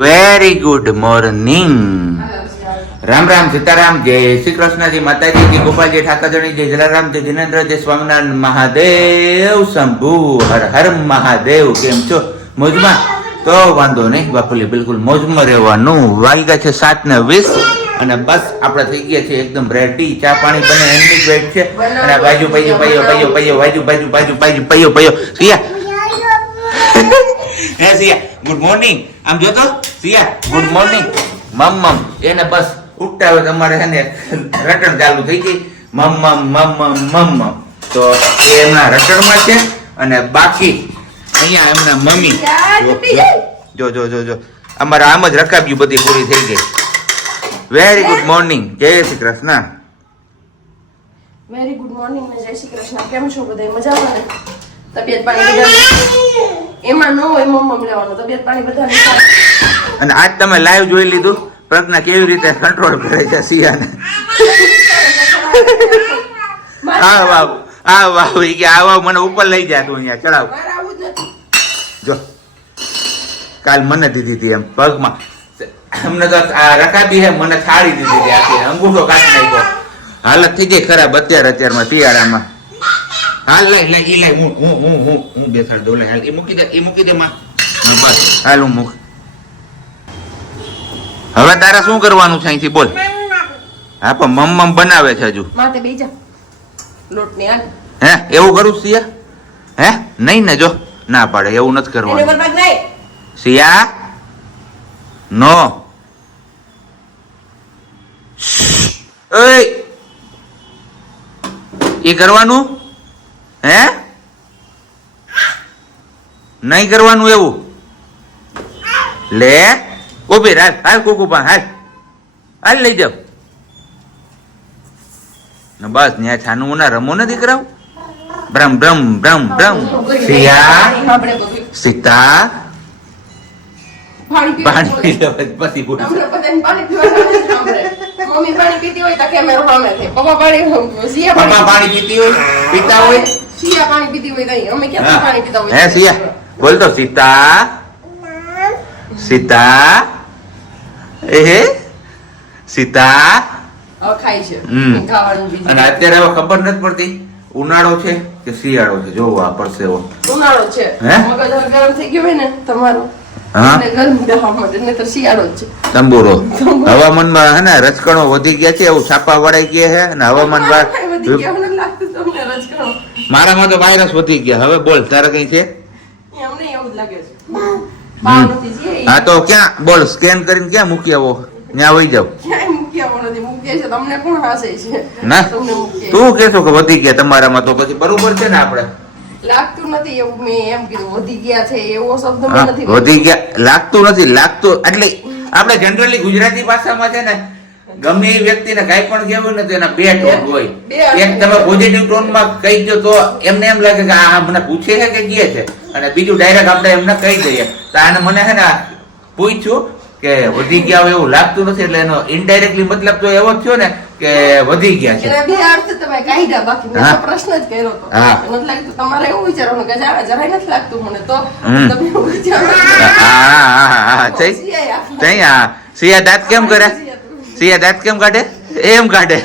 Very good morning Ram Ram Sitaram જય શ્રી કૃષ્ણજી માતાજી જય ગોપાલજી ઠાકરજણી જય જલારામ જય જિનેન્દ્ર જય સ્વામિનારાયણ મહાદેવ શંભુ હર હર મહાદેવ કેમ છો મોજમાં તો વાંધો નહીં બાપુલી બિલકુલ મોજમાં રહેવાનું વાગ્યા છે સાત ને વીસ અને બસ આપણે થઈ ગયા છે એકદમ રેડી ચા પાણી બને એમની જ વેટ છે અને બાજુ બાજુ પૈયો પૈયો પૈયો બાજુ બાજુ બાજુ બાજુ પૈયો પૈયો સિયા હે સિયા ગુડ મોર્નિંગ આમ જોતો સિયા. ગુડ મોર્નિંગ મમ મમ. એને બસ ઉઠતા હોય તમારે છે ને રટણ ચાલુ થઈ ગઈ. મમ મમ મમ મમ મમ તો એ એમના રટણમાં છે અને બાકી અહીંયા એમના મમ્મી. જો જો જો. જો. અમારે આમ જ રકાબ્યું બધી પૂરી થઈ ગઈ. વેરી ગુડ મોર્નિંગ જય Shri Krishna. Very good morning જય શ્રી કૃષ્ણ. કેમ છો બધા મજામાં ને? તબિયત પાણી બધા એમાં ન હોય મમ્મ લેવાનું. તબિયત પાણી બધા અને આજ તમે લાઈવ જોઈ લીધું પ્રજ્ઞા કેવી રીતે કંટ્રોલ કરે છે સિયાને આ વાવ આ વાવ કે આ વાવ મને ઉપર લઈ જા તું અહીંયા ચડાવ. જ કાલ મને દીધી હતી એમ પગમાં. અમને તો આ રકાબી હે મને થાળી દીધી હતી આખી. અંગૂઠો કાઢી નાખ્યો. હાલત થઈ ગઈ ખરાબ અત્યારે અત્યારમાં પિયાળામાં હાલ લઈ લઈ ઈ લઈ હું હું હું હું હું બેસાડ દઉં હાલ ઈ મૂકી દે ઈ મૂકી દે માં. બસ. હાલ હું મૂક. હવે તારે શું કરવાનું છે અહીંથી બોલ. હા પણ મમ મમ બનાવે છે હજુ. માથે બેસી લોટ ને આલ. હે એવું કરું સિયા? હે નહીં ને જો. ના પાડે એવું નથી કરવાનું. સિયા? નો. એ. કરવાનું? હે? નહીં કરવાનું એવું? લે ઊભી હાલ હાલ કુકુપા હાલ. હાલ લઈ જાવ ને બસ ન્યા છાનું ના રમો ને દીકરાઓ બ્રમ બ્રમ બ્રમ બ્રમ સિયા સીતા. પાણી. પી લે પછી બોલ પાણી મમ્મી પાણી પીતી હોય તો કેમેરો સામે છે. પપ્પા પાણી સિયા પપ્પા પાણી પીતી હોય પીતા હોય. સિયા પાણી પીધી હોય નહીં અમે ક્યાં પાણી પીતા હોય? હે સિયા બોલ તો સીતા. સીતા. એ સીતા. ખાય છે. હમ. ખાવાનું બીજું. અને અત્યારે હવે ખબર નથી પડતી ઉનાળો છે કે શિયાળો છે? જોવો આ પરસેવો ઉનાળો છે. હે? મગજ ગરમ થઈ ગયું ને તમારું. હા? એટલે ગરમી દવા માટે નહીંતર શિયાળો જ છે. તંબુરો. હવામાનમાં હે ને રચકણો વધી ગયા છે એવું છાપા વળાઈ ગયા છે અને હવામાન મારા કાંઈ વધી ગયા મને લાગતું તમને રજકણો. મારામાં તો વાયરસ વધી ગયા. હવે બોલ તારે કઈ છે? હા તો ક્યાં? બોલ સ્કેન કરીને ક્યાં મૂકી આવો? ત્યાં વહી જાવ ના. તું કેશો કે વધી ગયા તમારામાં તો? પછી બરોબર છે ને આપણે? લાગતું નથી એવું. મેં એમ કીધું વધી ગયા છે. એવો શબ્દ નથી વધી ગયા. લાગતું નથી. લાગતું. એટલે આપણે જનરલી ગુજરાતી ભાષામાં છે ને ગમે એ વ્યક્તિને કાંઈ પણ કહેવું ને તો એના બે ટોન હોય. એક તમે પોઝિટિવ ટોનમાં કહી દો તો એમને એમ લાગે કે આ મને પૂછે છે કે કહે છે? અને બીજું ડાયરેક્ટ આપણે એમને કહી દઈએ. તો આને મને છે ને પૂછ્યું કે વધી ગયા હોય એવું લાગતું નથી એટલે એનો ઇનડાયરેક્ટલી મતલબ તો એવો જ થયો ને કે વધી ગયા છે. બે અર્થ તમે કાઢ્યા. બાકી મેં. પ્રશ્ન જ કર્યો હતો. હા. મને લાગતું તમારે એવું વિચારવાનું કે જરા જરાય નથી લાગતું મને તો. તમે એવું વિચારો હા હા હા હા સિયાય આ- સિયા દાંત કેમ કરે સિયા દાંત કેમ કાઢે? એમ કાઢે.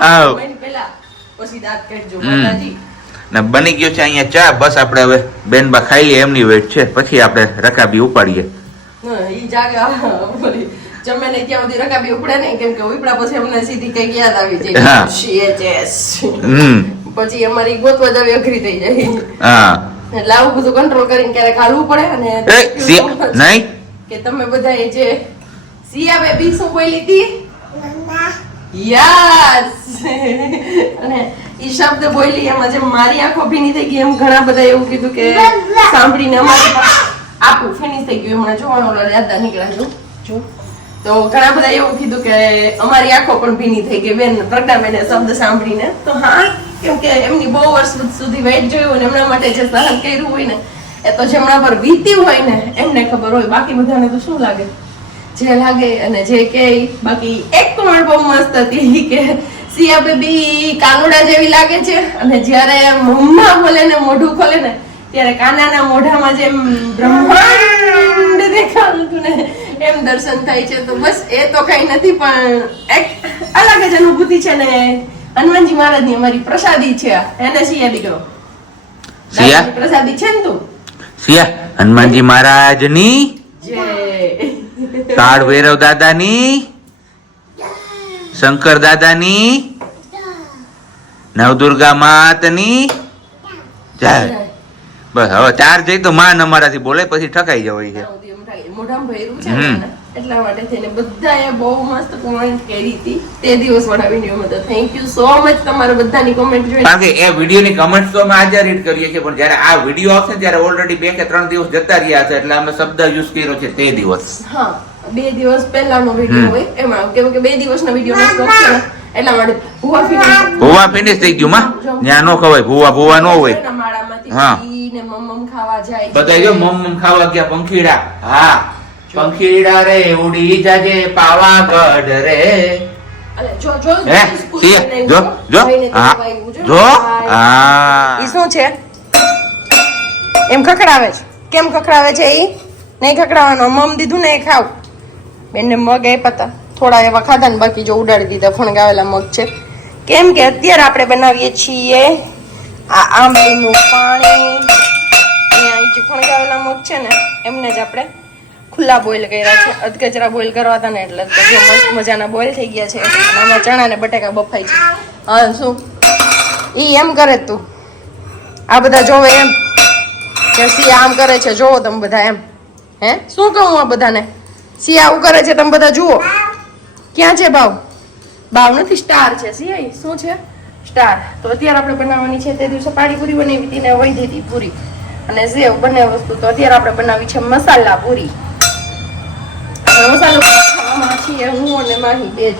આવો, આવ પછી દાંત કાઢજો માતાજી ને બની ગયું છે અહીંયા ચા. બસ આપણે હવે બેનબા ખાઈ લઈએ એમની વેટ છે. પછી આપણે રકાબી ઉપાડીએ. ઈ જાગા. જમે ને ત્યાં સુધી રકાબી ઉપડે નહીં કેમ કે ઉપડા પછી અમને સીધી કંઈક યાદ આવી જાય. CHS. પછી અમારી ગોતવા જવી અઘરી થઈ જાય. હા. એટલે આવું બધું કંટ્રોલ કરીને ક્યારેક હાલવું પડે અને નહીં. કે તમે બધા જે સિયા બેબી શું બોલી હતી યસ અને ઈ શબ્દ બોલી એમાં જે મારી આંખો ભીની થઈ ગઈ એમ ઘણા બધા એવું કીધું કે સાંભળીને અમારી પા- ફિનિશ થઈ ગયું. હમણાં જોવાનું ઓલા યાદ નીકળ્યા જો. તો ઘણા બધા એવું કીધું કે અમારી આંખો પણ ભીની થઈ ગઈ. બેન પ્રજ્ઞાબેને શબ્દ સાંભળીને. તો હા કેમ કે એમની બહુ વર્ષ સુધી વેઇટ જોયું ને એમના માટે જે સહન કર્યું હોય ને એ તો જેમના પર વીત્યું હોય ને એમને ખબર હોય. બાકી બધાને તો શું લાગે? જે લાગે અને જે કે બાકી એક પણ બહુ મસ્ત હતી કે સિયા બેબી કાનુડા જેવી લાગે છે. અને જ્યારે મમ્મા ખોલે ને મોઢું ખોલે ને ત્યારે કાનાના મોઢામાં જેમ બ્રહ્માંડ દેખાતું હતું ને એમ દર્શન થાય છે. તો બસ એ તો કઈ નથી પણ એક અલગ જ અનુભૂતિ છે ને હનુમાનજી મહારાજની અમારી પ્રસાદી છે. એને સિયા દીકરો સિયા? પ્રસાદી છે ને તું? સિયા હનુમાનજી મહારાજની? જય કાળ ભૈરવ દાદાની? શંકર દાદાની? નવદુર્ગા માતની? જય બસ હવે ચાર જઈ તો માન અમારાથી બોલે પછી ઠકાઈ જવાય છે. મોઢામાં ભર્યું છે હમ. ને, એટલા માટે થઈને બધાએ બહુ મસ્ત કોમેન્ટ કરી હતી. તે દિવસ વાળા વિડીયોમાં તો થેન્ક યુ સો મચ તમારા બધાની કોમેન્ટ જોઈને કારણ કે એ વિડીયોની કમેન્ટ્સ તો અમે આજે રીડ કરીએ છીએ પણ જ્યારે આ વીડિયો આવશે ત્યારે ઓલરેડી બે કે ત્રણ દિવસ જતા રહ્યા છે એટલે અમે શબ્દ યુઝ કર્યો છે તે દિવસ. હા. બે દિવસ પહેલાનો વીડિયો હોય. એમાં કેમ કે બે દિવસના વીડિયો નો સ્ટોક છે એટલા માટે ભૂવા ફિનિશ ભૂવા ફિનિશ થઈ ગયું માં? ત્યાં નો ખવાય ભૂવા ભૂવા નો હોય. હા. ને મમમ ખાવા જાય બધા જો મમ મમ ખાવા ગયા પંખીડા. હા પંખીડા રે ઉડી જાજે પાવાગઢ રે. જો જો જો જો. જો હા. ઈ શું છે? એમ ખખડાવે છે. કેમ ખખડાવે છે ઈ? નહીં ખખડાવવાનો મમ દીધું ને એ ખાવ. બેનને મગ આપ્યા હતા થોડા એવા ખાધા ને બાકી જો ઉડાડી દીધા, ફણગાવેલા મગ છે. કેમ કે અત્યારે આપણે બનાવીએ છીએ આ આંબલીનું પાણી. અહીંયા જે ફણગાવેલા મગ છે ને, એમને જ આપણે ખુલ્લા બોઇલ કર્યા છે. અધકચરા બોઇલ કરવા હતા ને એટલે જો મસ્ત મજાના બોઇલ થઈ ગયા છે. આમાં ચણા ને બટાકા બફાઈ છે. હા શું? એ એમ કરે તું. આ બધા જોવે એમ. કે સી આમ કરે છે, જોવો તમે બધા એમ. હે? શું કહું આ બધાને? સિયા આવું કરે છે, તમે બધા જુઓ. ક્યાં છે ભાવ? ભાવ નથી, સ્ટાર છે. સિયા શું છે? સ્ટાર. તો અત્યારે આપણે બનાવવાની છે, તે દિવસે પાણીપુરી બનાવી હતી ને વહી દીધી પૂરી. અને સેવ બંને વસ્તુ, તો અત્યારે આપણે બનાવી છે મસાલા પૂરી. મસાલો છીએ હું અને માહી બે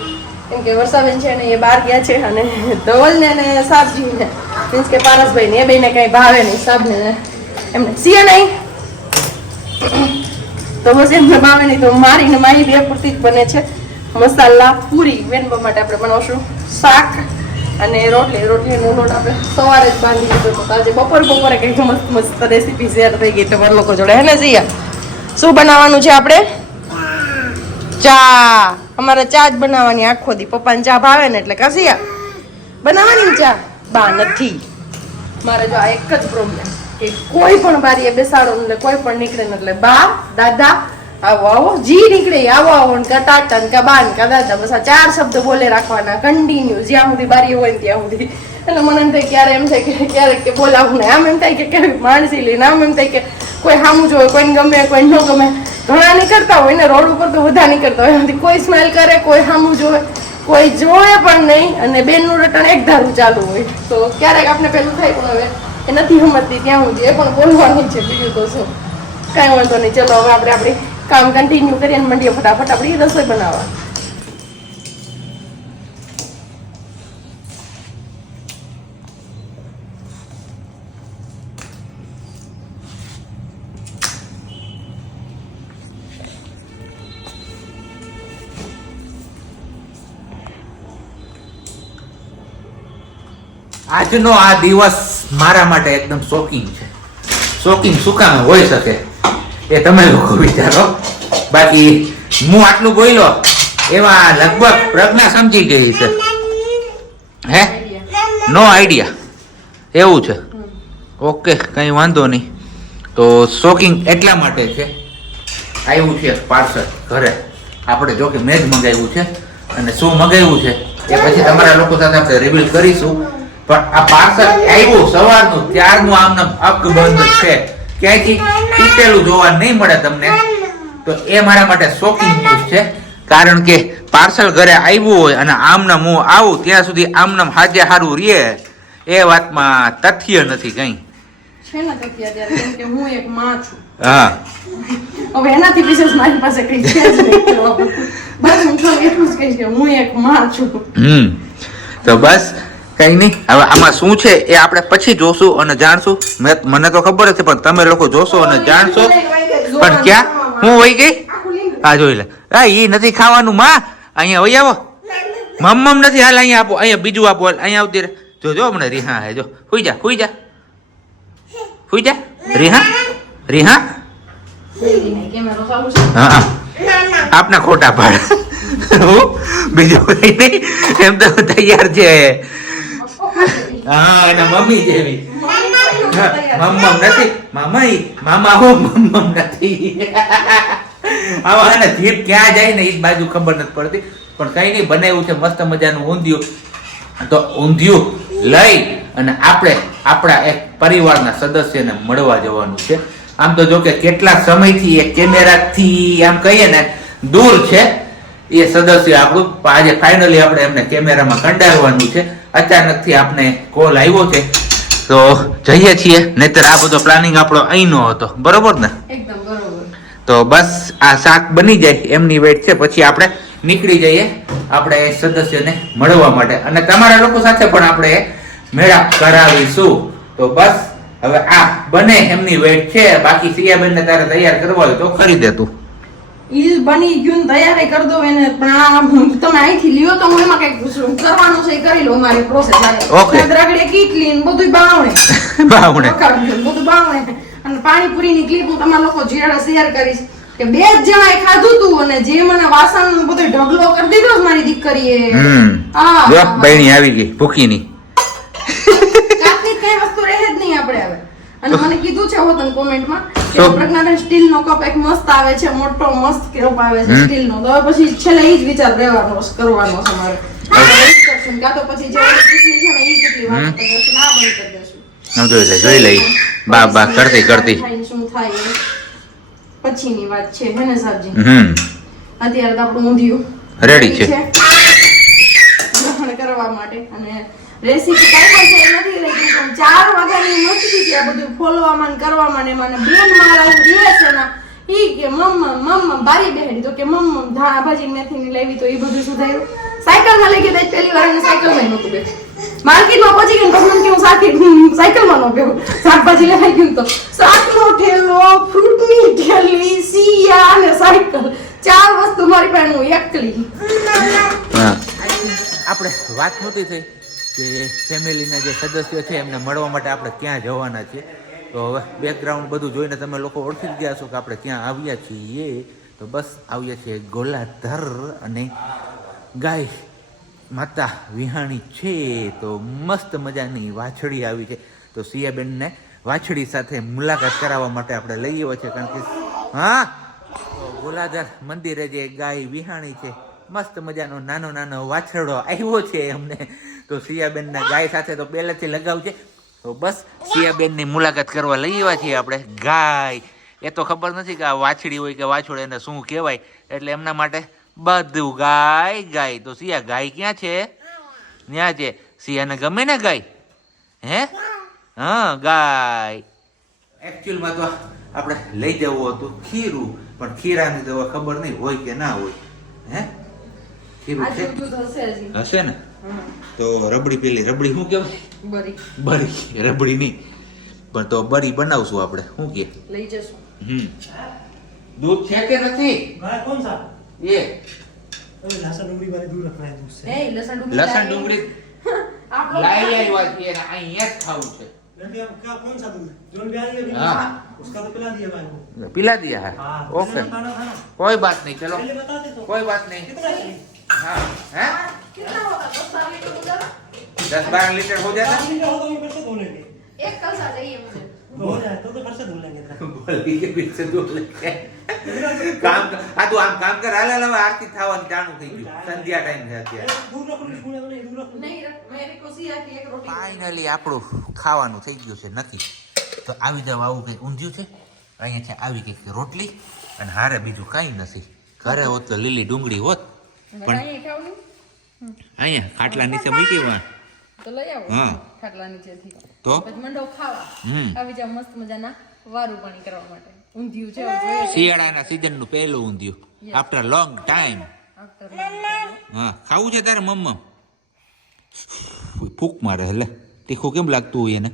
કેમ કે વરસાદ છે ને એ બહાર ગયા છે અને ધવલ ને ને સાબજી ને મીન્સ કે પારસભાઈ ને એ બેને કઈ ભાવે નહીં સાબ ને એમને. સિયા નહીં? તો બસ એમને ભાવે નહીં. તો મારી ને માહી બે પૂરતી જ બને છે. મસાલા પૂરી વેનબા માટે આપણે બનાવશું. શાક અને રોટલી. રોટલીનો લોટ આપણે સવારે જ બાંધી દીધો હતો. આજે બપોર બપોરે કંઈક મસ્ત મસ્ત રેસીપી શેર થઈ ગઈ તમારા લોકો જોડે. હે ને સિયા શું બનાવવાનું છે આપણે? ચા. અમારે ચા જ બનાવવાની આખો દી. પપ્પાને ચા ભાવે ને એટલે કસિયા બનાવવાની ચા? બા નથી. મારે જો આ એક જ પ્રોબ્લેમ કે કોઈ પણ બારીએ બેસાડો એટલે કોઈ પણ નીકળે ને એટલે બા, દાદા, આવો આવો, જી નીકળે, આવો આવો, ને કા ટાટા, ને કા બા, ને કા દાદા, બસ આ ચાર શબ્દ બોલે રાખવાના કન્ટિન્યુ જ્યાં સુધી બારી હોય ને ત્યાં સુધી. એટલે મને એમ થાય ક્યારે એમ થાય કે ક્યારેક કે બોલાવું ને આમ એમ થાય કે ક્યારેક માણસી લઈને, આમ એમ થાય કે કોઈ સામું જોવે, કોઈને ગમે, કોઈને ન ગમે. ઘણા નીકળતા હોય ને, રોડ ઉપર તો બધા નીકળતા હોય. એમાંથી કોઈ સ્માઇલ કરે, કોઈ સામું જોવે, કોઈ જોવે પણ નહીં. અને બેનનું રટણ એક ધારું ચાલુ હોય. તો ક્યારેક આપણે પેલું થાય પણ હવે એ નથી ત્યાં સુધી એ પણ બોલવાની છે બીજું તો શું? કાંઈ વાંધો નહીં, ચલો હવે આપણે આપણે કામ કન્ટિન્યુ કરીએ અને મંડીએ ફટાફટ આપણી રસોઈ બનાવવા. આજનો આ દિવસ મારા માટે એકદમ શોકિંગ છે. શોકિંગ શું કામ હોઈ શકે? એ તમે લોકો વિચારો. બાકી હું આટલું બોલ્યો એમાં લગભગ પ્રજ્ઞા સમજી ગઈ છે. હે? No idea. એવું છે. ઓકે, કંઈ વાંધો નહીં. તો શોકિંગ એટલા માટે છે. આવ્યું છે પાર્સલ ઘરે. આપણે જો કે મેં જ મંગાવ્યું છે અને શું મંગાવ્યું છે એ પછી તમારા લોકો સાથે આપણે રિવીલ કરીશું. પણ આ પાર્સલ આવ્યું સવારનું ત્યારનું આમ નામ અકબંધ છે. ક્યાંયથી? તૂટેલું જોવા નહીં મળે તમને. તો એ મારા માટે શોકિંગ ન્યૂઝ છે. કારણ કે પાર્સલ ઘરે આવ્યું હોય અને આમનામ હું આવું ત્યાં સુધી આમનામ હાજે હારું રહે. એ વાતમાં તથ્ય નથી કંઈ. હું એક માં હા. હવે એનાથી વિશેષ મારી પાસે કઈ છે જ નહીં. બસ હું એટલું જ કહીશ કે હું એક માં છું. હમ. તો બસ કઈ નહીં. હવે આમાં શું છે એ આપણે પછી જોશું અને જાણશું. મને તો ખબર છે, પણ તમે લોકો જોશો અને જાણશો. પણ ક્યાં? હું વહી ગઈ? હા જોઈ લે. હા એ નથી ખાવાનું, માં. અહીંયા વહી આવો. મમ મમ નથી, હાલ અહીંયા આપો. અહીંયા બીજું આપો અહીંયા આવતી રે જો જો હમણાં રીહા હે, જો. હુઈ જા હુઈ જા. હુઈ જા. રીહા? રીહા? હા આપને ખોટા પાડ બીજું એમ તો તૈયાર છે. હા એના મમ્મી જેવી. મમ્મમ નથી. મામા મામા હો મમ્મમ નથી. આવા એને જીભ ક્યાં જાય ને એ બાજુ ખબર નથી પડતી. પણ કઈ નહીં બનાવ્યું છે મસ્ત મજાનું ઊંધિયું. તો ઊંધિયું લઈ અને આપણે આપણા એક પરિવારના સદસ્યને મળવા જવાનું છે. આમ તો જો કે કેટલા સમયથી એ કેમેરાથી આમ કહીએ ને દૂર છે. એ સદસ્ય આપણું પણ આજે ફાઇનલી આપણે એમને કેમેરામાં કંડારવાનું છે. અચાનકથી આપણે કોલ આવ્યો છે. તો જઈએ છીએ નહીતર આ બધો પ્લાનિંગ આપણો અહીંનો હતો. બરોબર ને? એકદમ બરોબર. તો બસ આ શાક બની જાય એમની વેટ છે. પછી આપણે નીકળી જઈએ આપણે સદસ્યને મળવા માટે. અને તમારા લોકો સાથે પણ આપણે મેળાપ કરાવીશું. તો બસ હવે આ બને એમની વેટ છે. બાકી સિયાબેનને તારે તૈયાર કરવા હોય તો ખરીદે તું. ઈ બની ગયું ને તૈયારી કરી દો એને. પણ તમે અહીંથી લ્યો તો હું એમાં કંઈક કરવાનું છે એ કરી લો મારી પ્રોસેસ Okay. દ્રાગડે કીટલી ને બધું બાવણે. બાવણે. બધું બાવણે. અને પાણીપુરીની ક્લિપ હું તમારા લોકો જેડે શેર કરીશ કે બે જ જણાએ ખાધું તું અને જે મને વાસણ બધો ઢગલો કરી દીધો મારી દીકરીએ. હા, જો બહેણી આવી ગઈ ભૂખીની. કાચની કઈ વસ્તુ રહે જ નહીં આપણે હવે. અને મને કીધું છે હોતન કોમેન્ટમાં કે શું? સ્ટીલ નો કપ એક મસ્ત આવે છે મોટો મસ્ત કપ આવે છે સ્ટીલ નો તો હવે પછી છેલ્લે ઈ જ વિચાર રહેવાનો કરવાનો છે મારે આપણે ઈ જ કરશું. કાં તો પછી જે કેટલી છે ને ઈ કેટલી વાત હમ. કરી ના બંધ કરી દેશું. આમ જોઈ લે જોઈ લઈ બા બા કરતી કરતી થાય શું થાય પછીની વાત છે હે ને સાહેબજી હમ અત્યારે તો આપણું ઊંધિયું રેડી છે. કરવા માટે અને રેસીપી કાંઈ પણ નથી રહી, પણ ચાર વાગ્યાની નથી હતી આ બધું ફોલવામાં ને કરવામાં ને મને બેન મારા રહે છે ને, ઈ કે મમ્મા મમ્મા, બારી બેહેડી. તો કે મમ્મા, ધાણા ભાજી મેથી ની લેવી તો એ બધું સુધાર્યું સાયકલમાં લઈ ગયા તા પહેલી વાર એને સાયકલમાં નહોતું બે માર્કેટમાં પહોંચી ગયું ભગવાન કે સાકી સાયકલમાં નો ગયો. શાકભાજી લેવાઈ ગયું તો શાકનો ઠેલો, ફ્રૂટની ઠેલી સિયા અને સાયકલ ચાર વસ્તુ મારી પાસે હું. એકલી આપણે વાત નહોતી થઈ. કે ફેમિલીના જે સદસ્યો છે એમને મળવા માટે આપણે ક્યાં જવાના છે? તો હવે બેકગ્રાઉન્ડ બધું જોઈને તમે લોકો ઓળખી ગયા છો કે આપણે ક્યાં આવ્યા છીએ. તો બસ આવ્યા છીએ ગોલાધર અને ગાય માતા વિહાણી છે. તો મસ્ત મજાની વાછડી આવી છે. તો સિયાબેનને વાછડી સાથે મુલાકાત કરાવવા માટે આપણે લઈ આવ્યા છે કારણ કે હા ગોલાધર મંદિરે જે ગાય વિહાણી છે મસ્ત મજાનો નાનો નાનો વાછરડો આવ્યો છે અમને. તો સિયાબેનના ગાય સાથે તો પહેલેથી લગાવ છે. તો બસ સિયાબેનની મુલાકાત કરવા લઈ આવ્યા છીએ આપણે. ગાય. એ તો ખબર નથી કે આ વાછડી હોય કે વાછોડ એને શું કહેવાય. એટલે એમના માટે બધું ગાય ગાય. તો સિયા, ગાય ક્યાં છે? ત્યાં છે. સિયાને ગમે ને ગાય? હે? હા, ગાય. એકચ્યુઅલમાં તો આપણે લઈ જવું હતું ખીરું. પણ ખીરાની દવા ખબર નહીં હોય કે ના હોય. હે? હશે હજી હશે ને હમ. તો રબડી પેલી રબડી શું કહેવાય બરી બરી રબડી નહીં પણ તો બરી બનાવશું આપણે શું કે લઈ જશું હમ દૂધ છે કે નથી गाय कौन सा એ अरे लहसुन डूंगरी वाले दूर रखना है दूध से એ લસણ ડુંગળી લસણ લાવી. ડુંગળી આપણો લાઈ આવ્યા છીએ અને અહીંયા જ ખાવું છે लड़की आप क्या कौन सा दूध जोन भी आ रही है अभी हाँ। उसका तो पिला दिया गाय को પીલા દિયા हाँ હા पहले ઓકે बताना था ना કોઈ બાત નહીં ચલો पहले बताते तो કોઈ બાત નહીં कितना चाहिए હા હે કેટલા હોતા? દસ બાર લીટર દૂધ આવે? દસ બાર લીટર હો જાતા पाँच लीटर हो तो फिर से धो लेंगे એક કલસા चाहिए मुझे तो हो जाए तो तो फिर से धो लेंगे इतना। બોલી કે પીછે દૂધ લેકે કામ કર- આ તું આમ કામ કર હાલ હાલ હવે આરતી થવાનું ચાલુ થઈ ગયું સંધ્યા ટાઈમ છે અત્યારે अरे दूर रखो नहीं छूने तो नहीं दूर रखो નહીં રખ- મેરે કો સિયા की એક રોટી ફાઇનલી આપણું ખાવાનું થઈ ગયું છે નક્કી તો આવી જાવ આવું કંઈક ઊંધિયું છે અહીંયા છે આવી કંઈક રોટલી અને હારે બીજું કાંઈ નથી ઘરે હોત તો લીલી ડુંગળી હોત પણ અહીંયા ખાટલા? નીચે મૂકી વા તો લઈ આવો. હા. ખાટલા નીચેથી તો? મંડો ખાવા. આવી જાવ મસ્ત મજાના વારું પાણી કરવા માટે. ઊંધિયું છે શિયાળાના સીઝનનું પહેલું ઊંધિયું. આફ્ટર લોંગ ટાઈમ હા ખાવું છે તારે મમ્મ? ફૂક મારે એટલે તીખું કેમ લાગતું હોય એને?